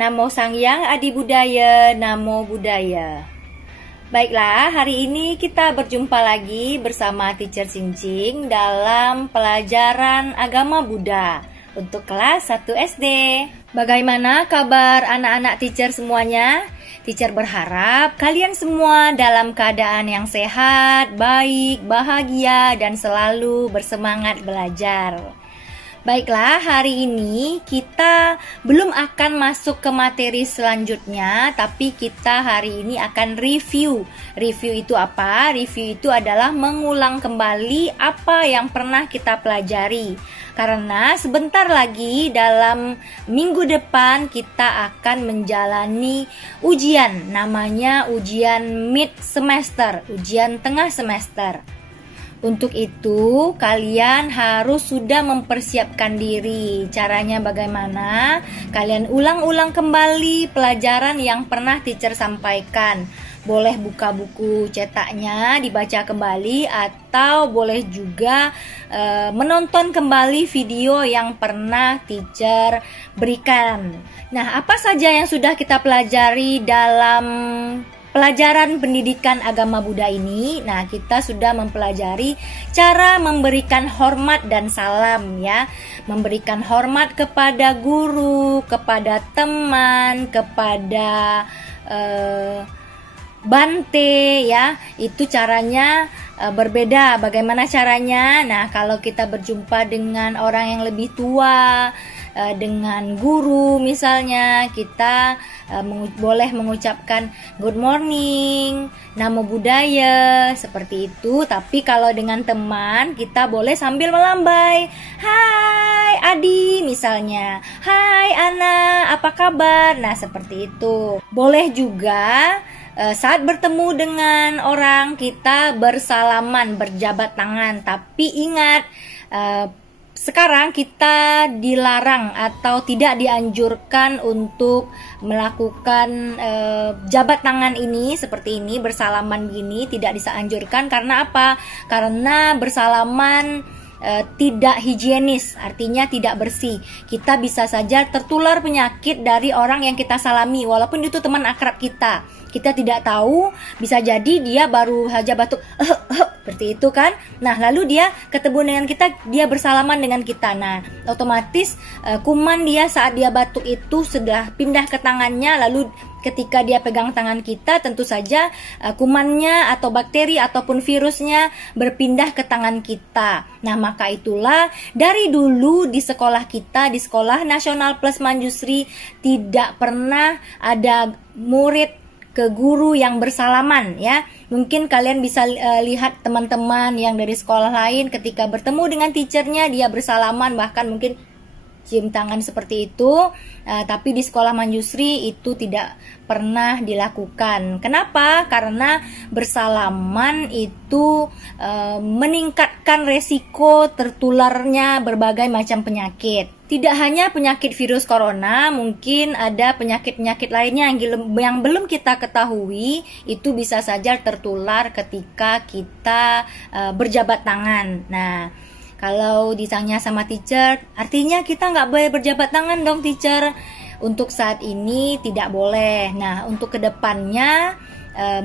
Namo Sang Hyang Adi Budaya, Namo Buddhaya. Baiklah, hari ini kita berjumpa lagi bersama Teacher Cincing dalam pelajaran agama Buddha untuk kelas 1 SD. Bagaimana kabar anak-anak teacher semuanya? Teacher berharap kalian semua dalam keadaan yang sehat, baik, bahagia, dan selalu bersemangat belajar. Baiklah, hari ini kita belum akan masuk ke materi selanjutnya, tapi kita hari ini akan review. Review itu apa? Review itu adalah mengulang kembali apa yang pernah kita pelajari. Karena sebentar lagi dalam minggu depan kita akan menjalani ujian, namanya ujian mid semester, ujian tengah semester. Untuk itu, kalian harus sudah mempersiapkan diri. Caranya bagaimana? Kalian ulang-ulang kembali pelajaran yang pernah teacher sampaikan. Boleh buka buku cetaknya, dibaca kembali, atau boleh juga menonton kembali video yang pernah teacher berikan. Nah, apa saja yang sudah kita pelajari dalam pelajaran pendidikan agama Buddha ini? Nah, kita sudah mempelajari cara memberikan hormat dan salam ya. Memberikan hormat kepada guru, kepada teman, kepada bante ya. Itu caranya berbeda. Bagaimana caranya? Nah, kalau kita berjumpa dengan orang yang lebih tua, dengan guru misalnya, kita boleh mengucapkan good morning, namo buddhaya, seperti itu. Tapi kalau dengan teman, kita boleh sambil melambai, hai Adi misalnya, hai Ana, apa kabar? Nah, seperti itu. Boleh juga saat bertemu dengan orang, kita bersalaman, berjabat tangan. Tapi ingat, sekarang kita dilarang atau tidak dianjurkan untuk melakukan jabat tangan ini seperti ini, bersalaman begini, tidak dianjurkan. Karena apa? Karena bersalaman tidak higienis, artinya tidak bersih. Kita bisa saja tertular penyakit dari orang yang kita salami, walaupun itu teman akrab kita. Kita tidak tahu, bisa jadi dia baru saja batuk, seperti itu kan. Nah, lalu dia ketemu dengan kita, dia bersalaman dengan kita. Nah, otomatis kuman dia saat dia batuk itu sudah pindah ke tangannya, lalu ketika dia pegang tangan kita, tentu saja kumannya atau bakteri ataupun virusnya berpindah ke tangan kita. Nah, maka itulah dari dulu di sekolah kita, di Sekolah Nasional Plus Manjusri, tidak pernah ada murid ke guru yang bersalaman ya. Mungkin kalian bisa lihat teman-teman yang dari sekolah lain ketika bertemu dengan teachernya, dia bersalaman, bahkan mungkin cium tangan seperti itu. Tapi di Sekolah Manjusri itu tidak pernah dilakukan. Kenapa? Karena bersalaman itu meningkatkan resiko tertularnya berbagai macam penyakit. Tidak hanya penyakit virus corona, mungkin ada penyakit-penyakit lainnya yang belum kita ketahui, itu bisa saja tertular ketika kita berjabat tangan. Nah, kalau ditanya sama teacher, artinya kita nggak boleh berjabat tangan dong teacher. Untuk saat ini tidak boleh. Nah, untuk kedepannya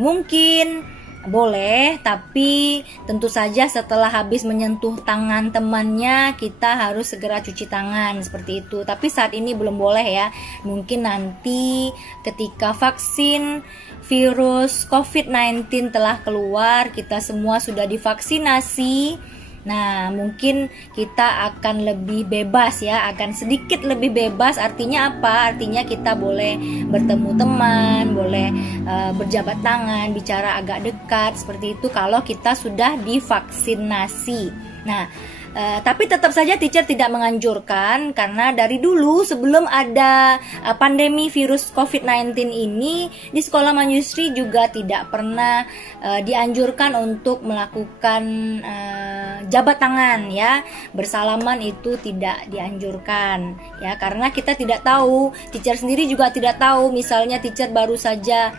mungkin boleh, tapi tentu saja setelah habis menyentuh tangan temannya, kita harus segera cuci tangan, seperti itu. Tapi saat ini belum boleh ya. Mungkin nanti ketika vaksin virus COVID-19 telah keluar, kita semua sudah divaksinasi. Nah, mungkin kita akan lebih bebas ya, akan sedikit lebih bebas. Artinya apa? Artinya kita boleh bertemu teman, boleh berjabat tangan, bicara agak dekat, seperti itu kalau kita sudah divaksinasi. Nah, tapi tetap saja teacher tidak menganjurkan, karena dari dulu sebelum ada pandemi virus COVID-19 ini, di Sekolah Manjusri juga tidak pernah dianjurkan untuk melakukan jabat tangan ya. Bersalaman itu tidak dianjurkan ya, karena kita tidak tahu, teacher sendiri juga tidak tahu, misalnya teacher baru saja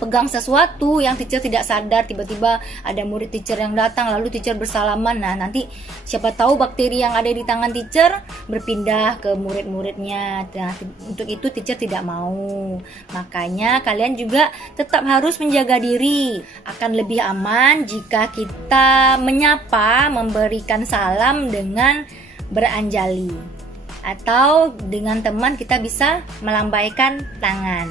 pegang sesuatu yang teacher tidak sadar, tiba-tiba ada murid teacher yang datang lalu teacher bersalaman. Nah, nanti siapa tahu bakteri yang ada di tangan teacher berpindah ke murid-muridnya. Nah, untuk itu teacher tidak mau. Makanya kalian juga tetap harus menjaga diri. Akan lebih aman jika kita menyapa, memberikan salam dengan beranjali. Atau dengan teman kita bisa melambaikan tangan.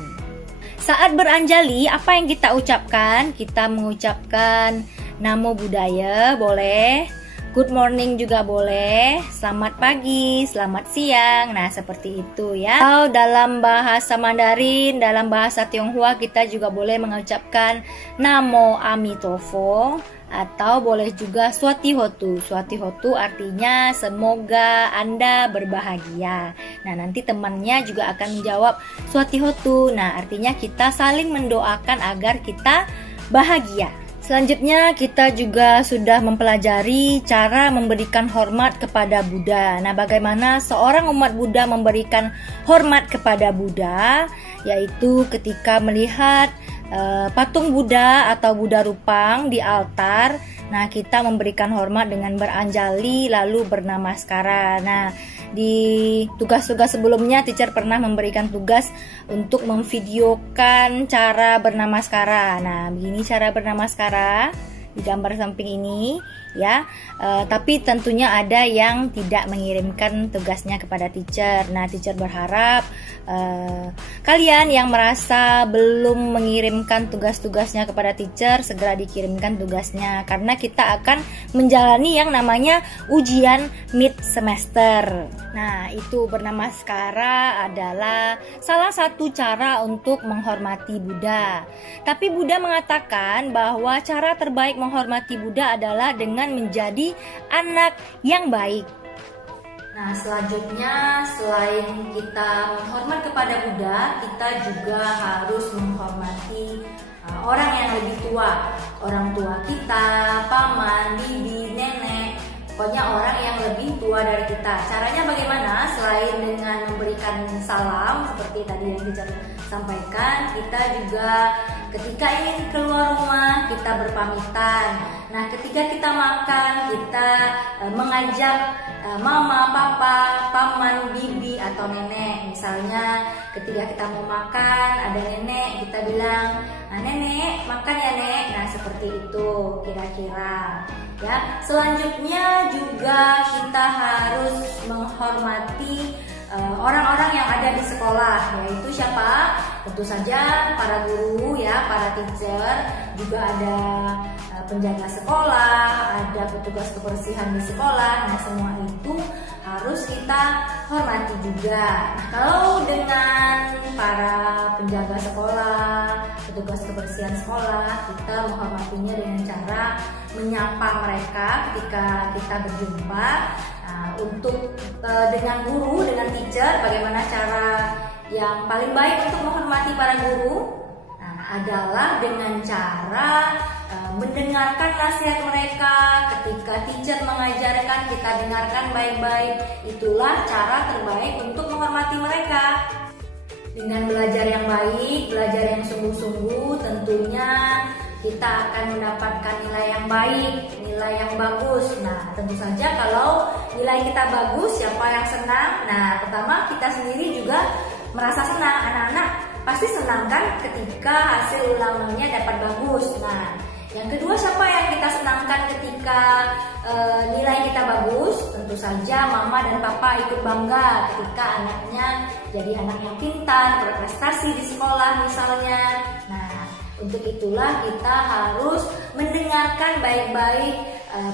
Saat beranjali, apa yang kita ucapkan? Kita mengucapkan Namo Buddhaya, boleh. Good morning juga boleh. Selamat pagi, selamat siang. Nah, seperti itu ya. Atau dalam bahasa Mandarin, dalam bahasa Tionghoa kita juga boleh mengucapkan Namo Amitofo. Atau boleh juga Swatihotu. Swatihotu artinya semoga Anda berbahagia. Nah, nanti temannya juga akan menjawab Swatihotu. Nah, artinya kita saling mendoakan agar kita bahagia. Selanjutnya kita juga sudah mempelajari cara memberikan hormat kepada Buddha. Nah, bagaimana seorang umat Buddha memberikan hormat kepada Buddha? Yaitu ketika melihat patung Buddha atau Buddha Rupang di altar. Nah, kita memberikan hormat dengan beranjali lalu bernamaskara. Nah, di tugas-tugas sebelumnya teacher pernah memberikan tugas untuk memvideokan cara bernamaskara. Nah, begini cara bernamaskara di gambar samping ini ya. Tapi tentunya ada yang tidak mengirimkan tugasnya kepada teacher. Nah, teacher berharap kalian yang merasa belum mengirimkan tugas-tugasnya kepada teacher segera dikirimkan tugasnya, karena kita akan menjalani yang namanya ujian mid semester. Nah, itu bernamaskara adalah salah satu cara untuk menghormati Buddha. Tapi Buddha mengatakan bahwa cara terbaik menghormati Buddha adalah dengan menjadi anak yang baik. Nah, selanjutnya selain kita menghormat kepada Buddha, kita juga harus menghormati orang yang lebih tua. Orang tua kita, paman, bibi, nenek, pokoknya orang yang lebih tua dari kita. Caranya bagaimana? Selain dengan memberikan salam seperti tadi yang teacher sampaikan, kita juga ketika ingin keluar rumah kita berpamitan. Nah, ketika kita makan kita mengajak mama, papa, paman, bibi atau nenek. Misalnya ketika kita mau makan ada nenek, kita bilang, "Nah, nenek, makan ya, Nek." Nah, seperti itu kira-kira. Ya, selanjutnya juga kita harus menghormati orang-orang yang ada di sekolah, yaitu siapa? Tentu saja para guru ya, para teacher, juga ada penjaga sekolah, ada petugas kebersihan di sekolah. Nah, semua itu harus kita hormati juga. Nah, kalau dengan para penjaga sekolah, petugas kebersihan sekolah, kita menghormatinya dengan cara menyapa mereka ketika kita berjumpa. Untuk dengan guru, dengan teacher, bagaimana cara yang paling baik untuk menghormati para guru? Nah, adalah dengan cara mendengarkan nasihat mereka. Ketika teacher mengajarkan, kita dengarkan baik-baik. Itulah cara terbaik untuk menghormati mereka. Dengan belajar yang baik, belajar yang sungguh-sungguh, tentunya kita akan mendapatkan nilai yang baik, nilai yang bagus. Nah, tentu saja kalau nilai kita bagus, siapa yang senang? Nah, pertama kita sendiri juga merasa senang. Anak-anak pasti senang kan ketika hasil ulangannya dapat bagus. Nah, yang kedua, siapa yang kita senangkan ketika nilai kita bagus? Tentu saja mama dan papa ikut bangga ketika anaknya jadi anak yang pintar, berprestasi di sekolah misalnya. Nah, untuk itulah kita harus mendengarkan baik-baik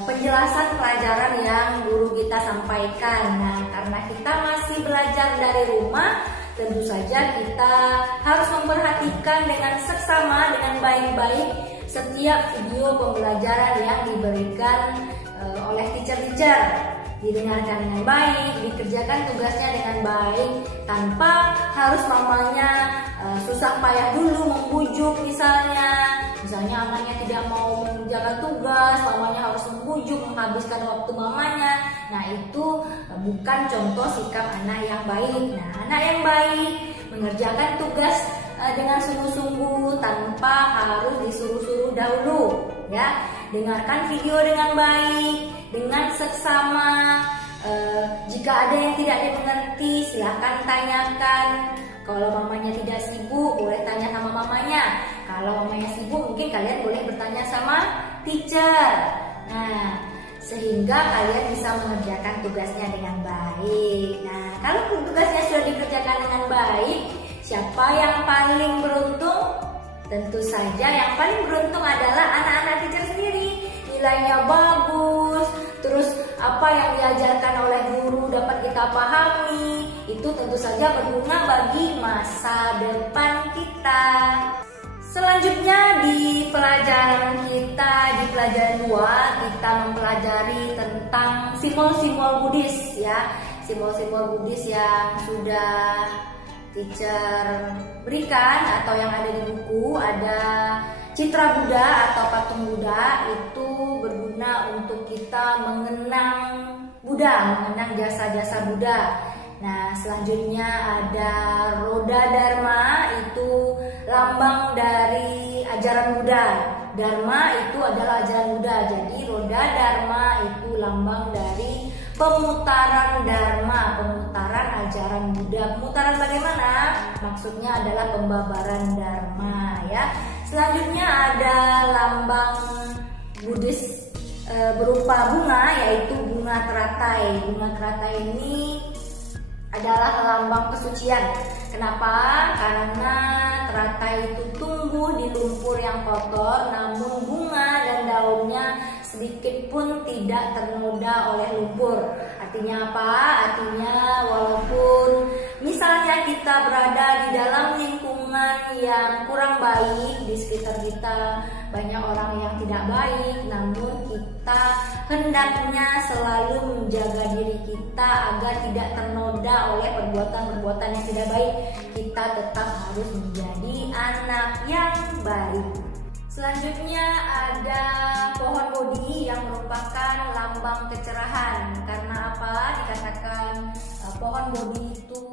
penjelasan pelajaran yang guru kita sampaikan. Nah, karena kita masih belajar dari rumah, tentu saja kita harus memperhatikan dengan seksama, dengan baik-baik setiap video pembelajaran yang diberikan oleh teacher-teacher. Didengarkan dengan baik, dikerjakan tugasnya dengan baik, tanpa harus mamanya susah payah dulu membujuk misalnya anaknya tidak mau mengerjakan tugas, mamanya harus membujuk, menghabiskan waktu mamanya. Nah, itu bukan contoh sikap anak yang baik. Nah, anak yang baik mengerjakan tugas dengan sungguh-sungguh tanpa harus disuruh-suruh dahulu, ya. Dengarkan video dengan baik, dengan seksama. Jika ada yang tidak dimengerti, silakan tanyakan. Kalau mamanya tidak sibuk, boleh tanya sama mamanya. Kalau mamanya sibuk, mungkin kalian boleh bertanya sama teacher. Nah, sehingga kalian bisa mengerjakan tugasnya dengan baik. Nah, kalau tugasnya sudah dikerjakan dengan baik, siapa yang paling beruntung? Tentu saja yang paling beruntung adalah anak-anak teacher sendiri. Nilainya bagus, terus apa yang diajarkan oleh guru dapat kita pahami, itu tentu saja berguna bagi masa depan kita. Selanjutnya di pelajaran kita, di pelajaran 2, kita mempelajari tentang simbol-simbol Buddhis, ya. Simbol-simbol Buddhis yang sudah teacher berikan atau yang ada di buku. Ada citra Buddha atau patung Buddha, itu berguna untuk kita mengenang Buddha, mengenang jasa-jasa Buddha. Nah, selanjutnya ada roda Dharma, itu lambang dari ajaran Buddha. Dharma itu adalah ajaran Buddha, jadi roda Dharma itu lambang dari pemutaran Dharma, pemutaran ajaran Buddha. Pemutaran bagaimana? Maksudnya adalah pembabaran Dharma, ya. Selanjutnya ada lambang Buddhis berupa bunga, yaitu bunga teratai. Bunga teratai ini adalah lambang kesucian. Kenapa? Karena teratai itu tumbuh di lumpur yang kotor, namun bunga dan daunnya sedikit pun tidak ternoda oleh lumpur. Artinya apa? Artinya walaupun misalnya kita berada di dalam lingkungan yang kurang baik, di sekitar kita banyak orang yang tidak baik, namun kita hendaknya selalu menjaga diri kita agar tidak ternoda oleh perbuatan-perbuatan yang tidak baik. Kita tetap harus menjadi anak yang baik. Selanjutnya ada pohon bodi yang merupakan lambang kecerahan. Karena apa? Dikatakan pohon bodi itu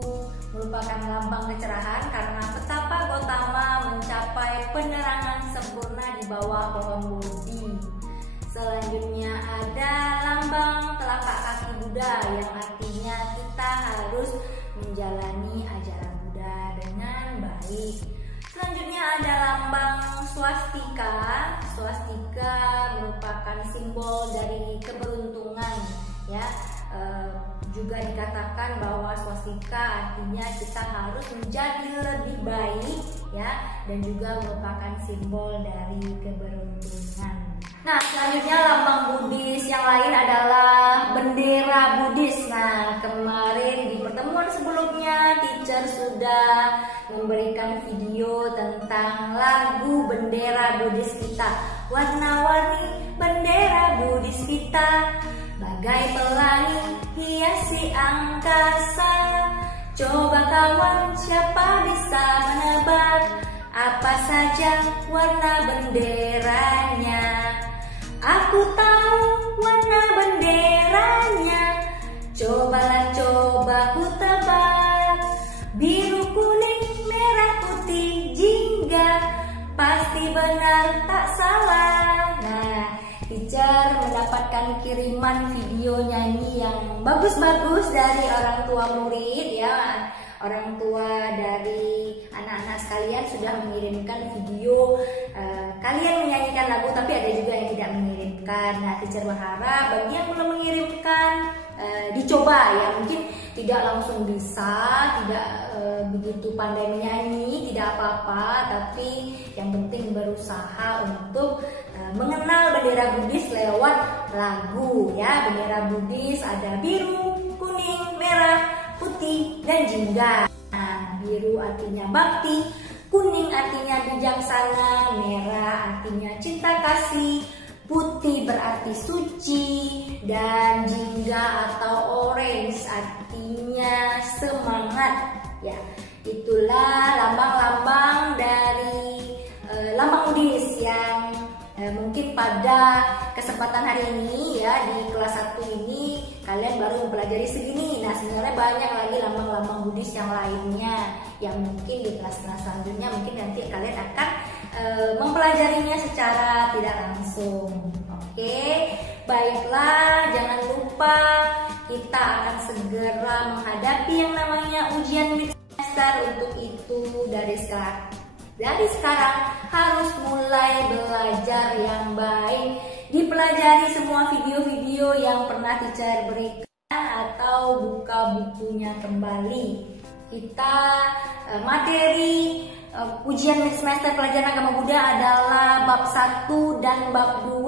merupakan lambang kecerahan karena betapa Gautama mencapai penerangan sempurna di bawah pohon bodi. Selanjutnya ada lambang telapak kaki Buddha yang artinya kita harus menjalani ajaran Buddha dengan baik. Selanjutnya ada lambang swastika. Swastika merupakan simbol dari keberuntungan, ya. Juga dikatakan bahwa swastika artinya kita harus menjadi lebih baik, ya, dan juga merupakan simbol dari keberuntungan. Nah, selanjutnya lambang Buddhis yang lain adalah bendera Buddhis. Nah, kemarin di pertemuan sebelumnya teacher sudah memberikan video tentang lagu bendera Buddhis kita. Warna-warni bendera Buddhis kita, bagai pelangi hiasi angkasa. Coba kawan, siapa bisa menebak apa saja warna benderanya? Aku tahu warna benderanya, cobalah coba ku tebak. Biru, kuning, merah, putih, jingga, pasti benar tak salah. Nah, teacher mendapatkan kiriman video nyanyi yang bagus-bagus dari orang tua murid, ya. Orang tua dari anak-anak sekalian sudah mengirimkan video kalian menyanyikan lagu, tapi ada juga yang tidak mengirimkan. Nah, teacher berharap bagi yang belum mengirimkan dicoba, ya. Mungkin tidak langsung bisa, tidak begitu pandai menyanyi, tidak apa-apa, tapi yang penting berusaha untuk mengenal bendera Buddhis lewat lagu, ya. Bendera Buddhis ada biru, kuning, merah, putih, dan jingga. Nah, biru artinya bakti, kuning artinya bijaksana, merah artinya cinta kasih, putih berarti suci, dan jingga atau orange artinya semangat. Ya, itulah lambang-lambang dari lambang Buddhis yang mungkin pada kesempatan hari ini, ya, di kelas 1 ini kalian baru mempelajari segini. Nah, sebenarnya banyak lagi lambang-lambang Buddhis yang lainnya yang mungkin di kelas-kelas selanjutnya mungkin nanti kalian akan mempelajarinya secara tidak langsung. Oke, baiklah, jangan lupa kita akan segera menghadapi yang namanya ujian mid semester. Untuk itu dari sekarang harus mulai belajar yang baik, dipelajari semua video-video yang pernah teacher berikan atau buka bukunya kembali. Kita materi ujian mid semester pelajaran agama Buddha adalah bab 1 dan bab 2,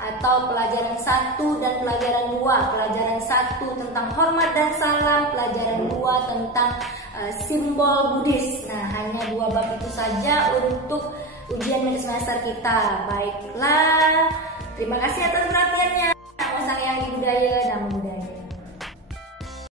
atau pelajaran 1 dan pelajaran 2. Pelajaran 1 tentang hormat dan salam, pelajaran 2 tentang simbol Buddhis. Nah, hanya 2 bab itu saja untuk ujian mid semester kita. Baiklah, terima kasih atas perhatiannya. Namo Sang Hyang Budaya, Namo Buddhaya.